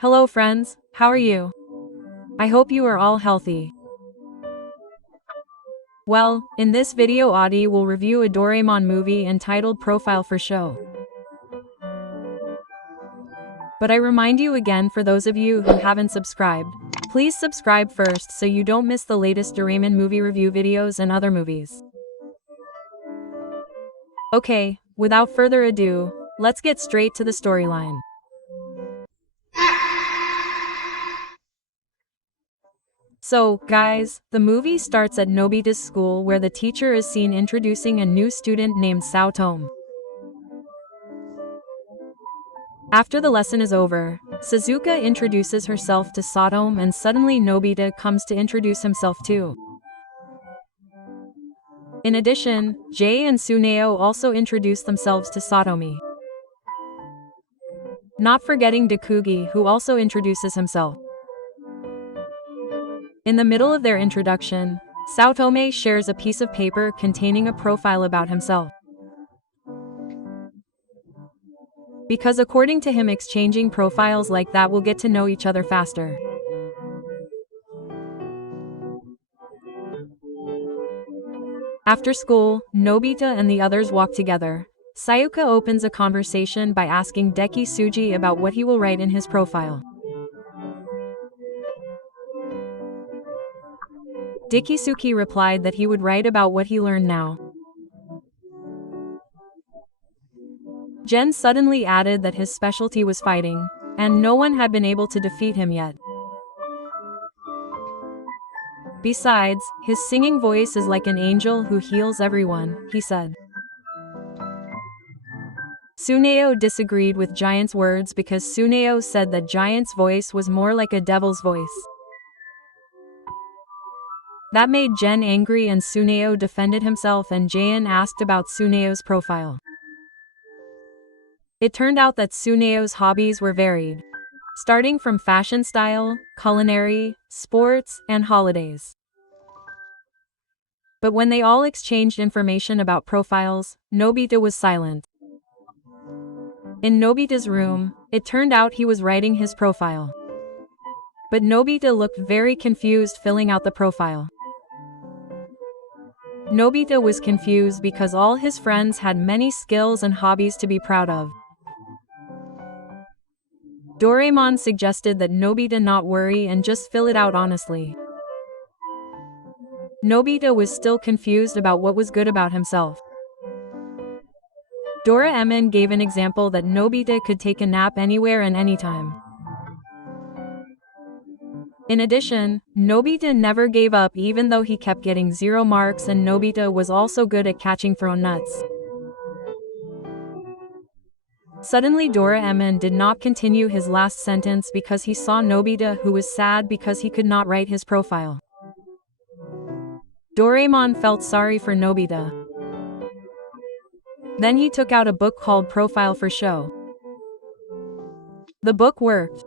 Hello friends, how are you? I hope you are all healthy. Well, in this video Adi will review a Doraemon movie entitled Profile for Show. But I remind you again, for those of you who haven't subscribed, please subscribe first so you don't miss the latest Doraemon movie review videos and other movies. Okay, without further ado, let's get straight to the storyline. So, guys, the movie starts at Nobita's school where the teacher is seen introducing a new student named Sao Tome. After the lesson is over, Suzuka introduces herself to Saotome and suddenly Nobita comes to introduce himself too. In addition, Jay and Tsuneo also introduce themselves to Saotome. Not forgetting Dakugi, who also introduces himself. In the middle of their introduction, Saotome shares a piece of paper containing a profile about himself. Because according to him, exchanging profiles like that will get to know each other faster. After school, Nobita and the others walk together. Sayuka opens a conversation by asking Deki Suji about what he will write in his profile. Dikisuke replied that he would write about what he learned now. Jen suddenly added that his specialty was fighting, and no one had been able to defeat him yet. Besides, his singing voice is like an angel who heals everyone, he said. Tsuneo disagreed with Giant's words because Tsuneo said that Giant's voice was more like a devil's voice. That made Jen angry and Tsuneo defended himself and Jayan asked about Tsuneo's profile. It turned out that Tsuneo's hobbies were varied, starting from fashion style, culinary, sports, and holidays. But when they all exchanged information about profiles, Nobita was silent. In Nobita's room, it turned out he was writing his profile. But Nobita looked very confused filling out the profile. Nobita was confused because all his friends had many skills and hobbies to be proud of. Doraemon suggested that Nobita not worry and just fill it out honestly. Nobita was still confused about what was good about himself. Doraemon gave an example that Nobita could take a nap anywhere and anytime. In addition, Nobita never gave up even though he kept getting 0 marks, and Nobita was also good at catching thrown nuts. Suddenly Doraemon did not continue his last sentence because he saw Nobita, who was sad because he could not write his profile. Doraemon felt sorry for Nobita. Then he took out a book called Profile for Show. The book worked.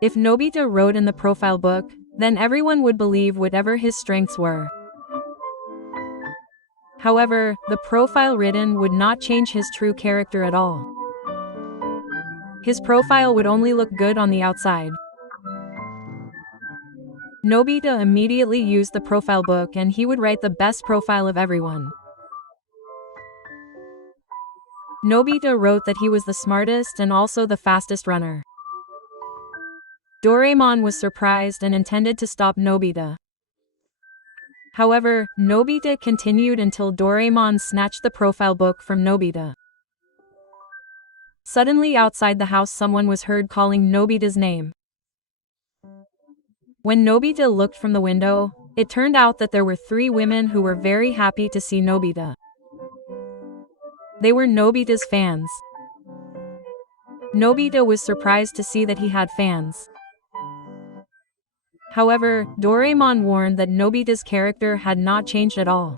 If Nobita wrote in the profile book, then everyone would believe whatever his strengths were. However, the profile written would not change his true character at all. His profile would only look good on the outside. Nobita immediately used the profile book and he would write the best profile of everyone. Nobita wrote that he was the smartest and also the fastest runner. Doraemon was surprised and intended to stop Nobita. However, Nobita continued until Doraemon snatched the profile book from Nobita. Suddenly outside the house someone was heard calling Nobita's name. When Nobita looked from the window, it turned out that there were 3 women who were very happy to see Nobita. They were Nobita's fans. Nobita was surprised to see that he had fans. However, Doraemon warned that Nobita's character had not changed at all.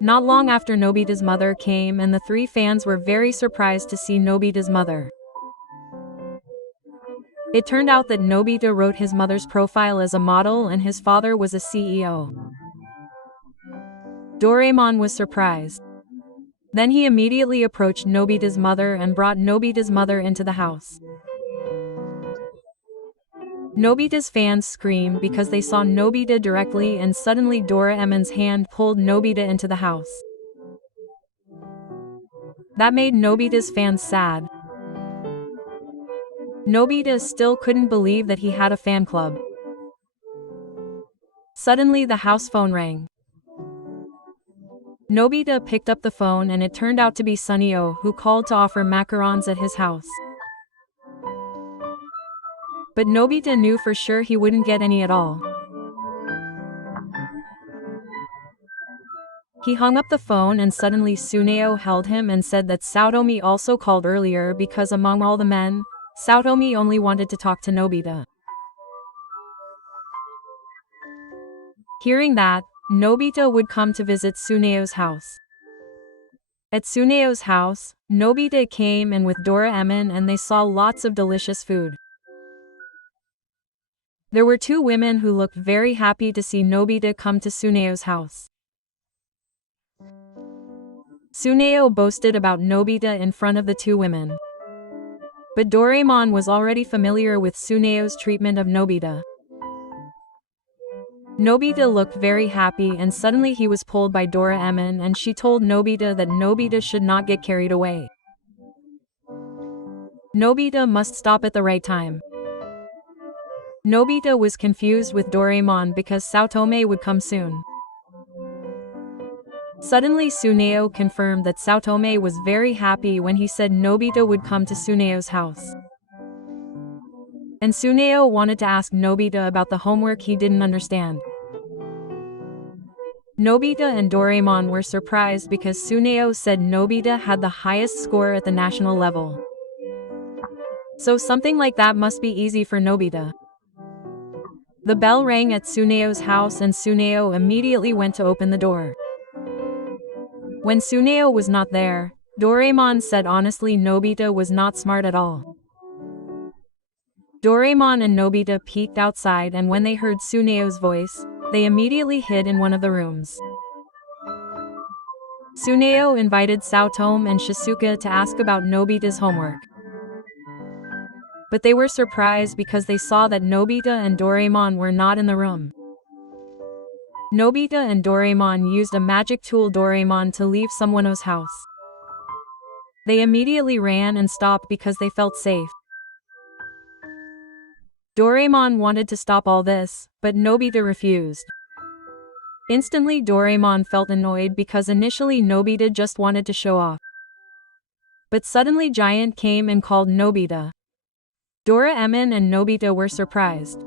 Not long after Nobita's mother came and the 3 fans were very surprised to see Nobita's mother. It turned out that Nobita wrote his mother's profile as a model and his father was a CEO. Doraemon was surprised. Then he immediately approached Nobita's mother and brought Nobita's mother into the house. Nobita's fans screamed because they saw Nobita directly, and suddenly Doraemon's hand pulled Nobita into the house. That made Nobita's fans sad. Nobita still couldn't believe that he had a fan club. Suddenly the house phone rang. Nobita picked up the phone and it turned out to be Sunio, who called to offer macarons at his house. But Nobita knew for sure he wouldn't get any at all. He hung up the phone and suddenly Suneo held him and said that Saotomi also called earlier because among all the men, Saotomi only wanted to talk to Nobita. Hearing that, Nobita would come to visit Suneo's house. At Suneo's house, Nobita came in with Doraemon and they saw lots of delicious food. There were two women who looked very happy to see Nobita come to Suneo's house. Suneo boasted about Nobita in front of the two women. But Doraemon was already familiar with Suneo's treatment of Nobita. Nobita looked very happy and suddenly he was pulled by Doraemon and she told Nobita that Nobita should not get carried away. Nobita must stop at the right time. Nobita was confused with Doraemon because Saotome would come soon. Suddenly Suneo confirmed that Saotome was very happy when he said Nobita would come to Suneo's house. And Suneo wanted to ask Nobita about the homework he didn't understand. Nobita and Doraemon were surprised because Suneo said Nobita had the highest score at the national level. So something like that must be easy for Nobita. The bell rang at Suneo's house and Suneo immediately went to open the door. When Suneo was not there, Doraemon said honestly Nobita was not smart at all. Doraemon and Nobita peeked outside and when they heard Suneo's voice, they immediately hid in one of the rooms. Suneo invited Saotome and Shizuka to ask about Nobita's homework. But they were surprised because they saw that Nobita and Doraemon were not in the room. Nobita and Doraemon used a magic tool Doraemon to leave someone's house. They immediately ran and stopped because they felt safe. Doraemon wanted to stop all this, but Nobita refused. Instantly Doraemon felt annoyed because initially Nobita just wanted to show off. But suddenly Giant came and called Nobita. Doraemon and Nobita were surprised.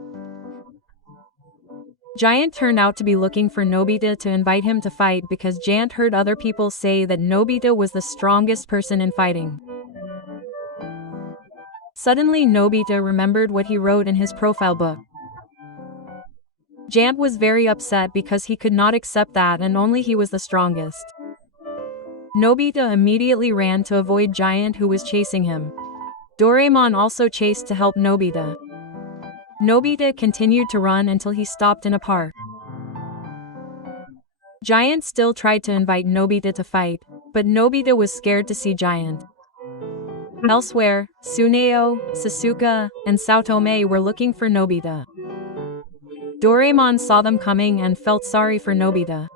Giant turned out to be looking for Nobita to invite him to fight because Giant heard other people say that Nobita was the strongest person in fighting. Suddenly Nobita remembered what he wrote in his profile book. Giant was very upset because he could not accept that and only he was the strongest. Nobita immediately ran to avoid Giant who was chasing him. Doraemon also chased to help Nobita. Nobita continued to run until he stopped in a park. Giant still tried to invite Nobita to fight, but Nobita was scared to see Giant. Elsewhere, Suneo, Sasuke, and Saotome were looking for Nobita. Doraemon saw them coming and felt sorry for Nobita.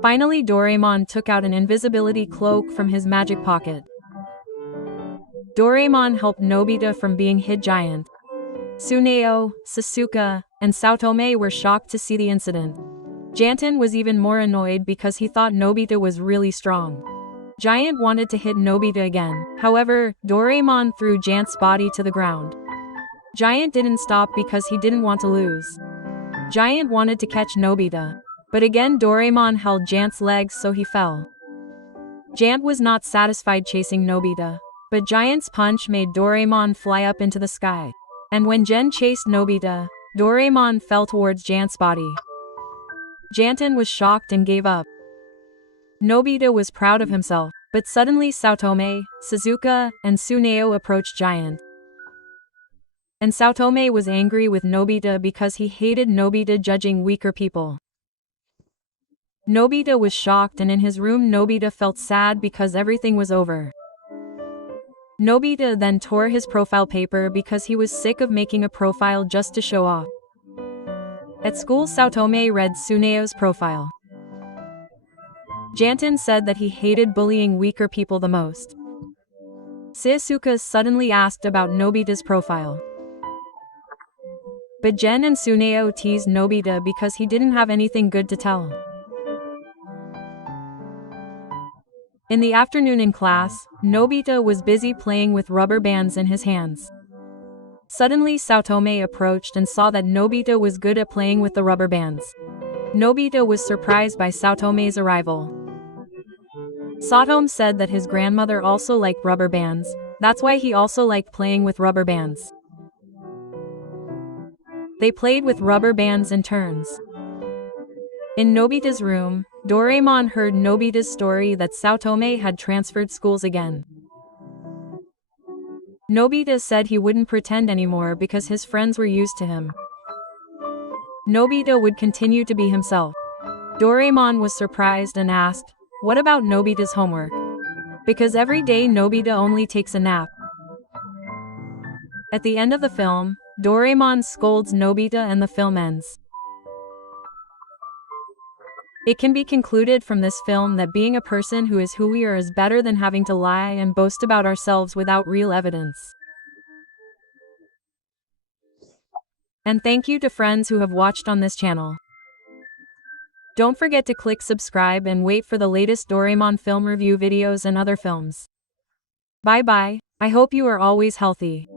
Finally Doraemon took out an invisibility cloak from his magic pocket. Doraemon helped Nobita from being hit Giant. Suneo, Sasuke, and Saotome were shocked to see the incident. Janten was even more annoyed because he thought Nobita was really strong. Giant wanted to hit Nobita again, however, Doraemon threw Giant's body to the ground. Giant didn't stop because he didn't want to lose. Giant wanted to catch Nobita, but again Doraemon held Giant's legs so he fell. Giant was not satisfied chasing Nobita, but Giant's punch made Doraemon fly up into the sky. And when Gen chased Nobita, Doraemon fell towards Giant's body. Janten was shocked and gave up. Nobita was proud of himself, but suddenly Saotome, Sasuke, and Suneo approached Giant. And Saotome was angry with Nobita because he hated Nobita judging weaker people. Nobita was shocked, and in his room Nobita felt sad because everything was over. Nobita then tore his profile paper because he was sick of making a profile just to show off. At school, Saotome read Tsuneo's profile. Jantin said that he hated bullying weaker people the most. Seizuka suddenly asked about Nobita's profile. But Jen and Tsuneo teased Nobita because he didn't have anything good to tell. In the afternoon in class, Nobita was busy playing with rubber bands in his hands. Suddenly Saotome approached and saw that Nobita was good at playing with the rubber bands. Nobita was surprised by Saotome's arrival. Saotome said that his grandmother also liked rubber bands, that's why he also liked playing with rubber bands. They played with rubber bands in turns. In Nobita's room, Doraemon heard Nobita's story that Saotome had transferred schools again. Nobita said he wouldn't pretend anymore because his friends were used to him. Nobita would continue to be himself. Doraemon was surprised and asked, "What about Nobita's homework?" Because every day Nobita only takes a nap. At the end of the film, Doraemon scolds Nobita and the film ends. It can be concluded from this film that being a person who is who we are is better than having to lie and boast about ourselves without real evidence. And thank you to friends who have watched on this channel. Don't forget to click subscribe and wait for the latest Doraemon film review videos and other films. Bye bye, I hope you are always healthy.